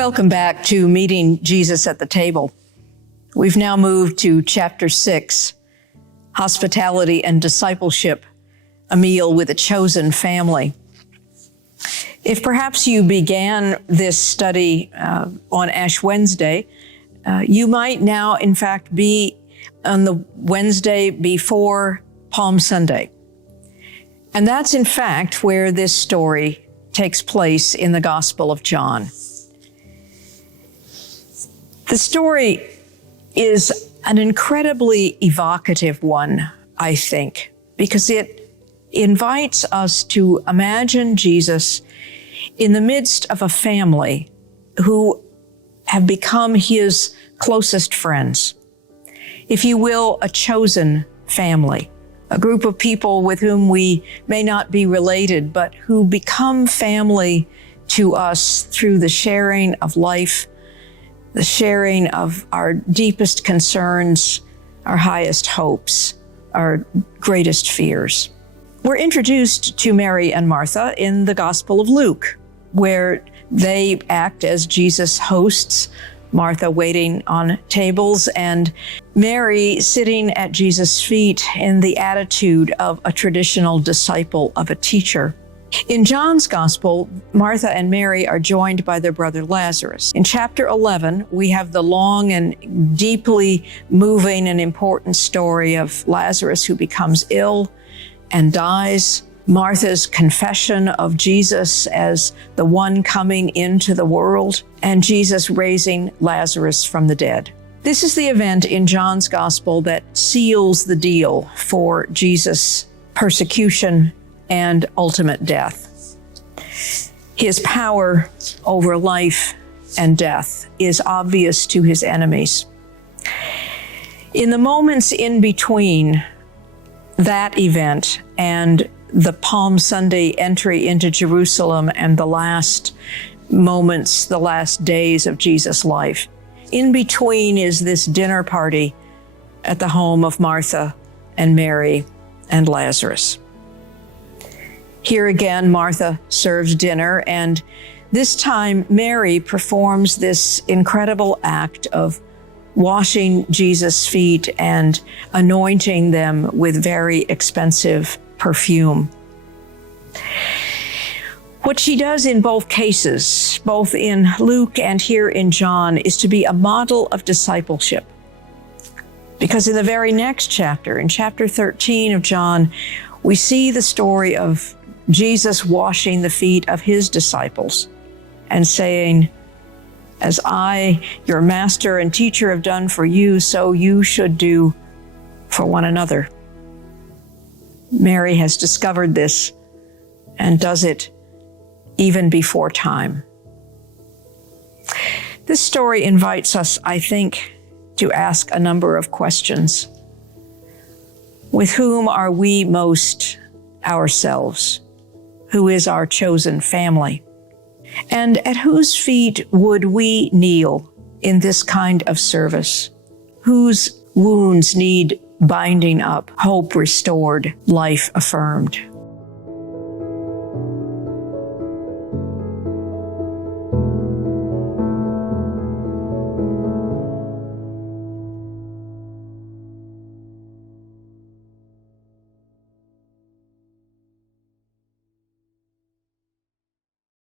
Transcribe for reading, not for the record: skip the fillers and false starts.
Welcome back to Meeting Jesus at the Table. We've now moved to chapter 6, Hospitality and Discipleship, a meal with a chosen family. If perhaps you began this study on Ash Wednesday, you might now, in fact, be on the Wednesday before Palm Sunday. And that's, in fact, where this story takes place in the Gospel of John. The story is an incredibly evocative one, I think, because it invites us to imagine Jesus in the midst of a family who have become his closest friends. If you will, a chosen family, a group of people with whom we may not be related, but who become family to us through the sharing of life, the sharing of our deepest concerns, our highest hopes, our greatest fears. We're introduced to Mary and Martha in the Gospel of Luke, where they act as Jesus' hosts, Martha waiting on tables, and Mary sitting at Jesus' feet in the attitude of a traditional disciple of a teacher. In John's Gospel, Martha and Mary are joined by their brother Lazarus. In chapter 11, we have the long and deeply moving and important story of Lazarus who becomes ill and dies, Martha's confession of Jesus as the one coming into the world, and Jesus raising Lazarus from the dead. This is the event in John's Gospel that seals the deal for Jesus' persecution and ultimate death. His power over life and death is obvious to his enemies. In the moments in between that event and the Palm Sunday entry into Jerusalem and the last moments, the last days of Jesus' life, in between is this dinner party at the home of Martha and Mary and Lazarus. Here again, Martha serves dinner, and this time Mary performs this incredible act of washing Jesus' feet and anointing them with very expensive perfume. What she does in both cases, both in Luke and here in John, is to be a model of discipleship. Because in the very next chapter, in chapter 13 of John, we see the story of Jesus washing the feet of his disciples and saying, "As I, your master and teacher, have done for you, so you should do for one another." Mary has discovered this and does it even before time. This story invites us, I think, to ask a number of questions. With whom are we most ourselves? Who is our chosen family? And at whose feet would we kneel in this kind of service? Whose wounds need binding up, hope restored, life affirmed?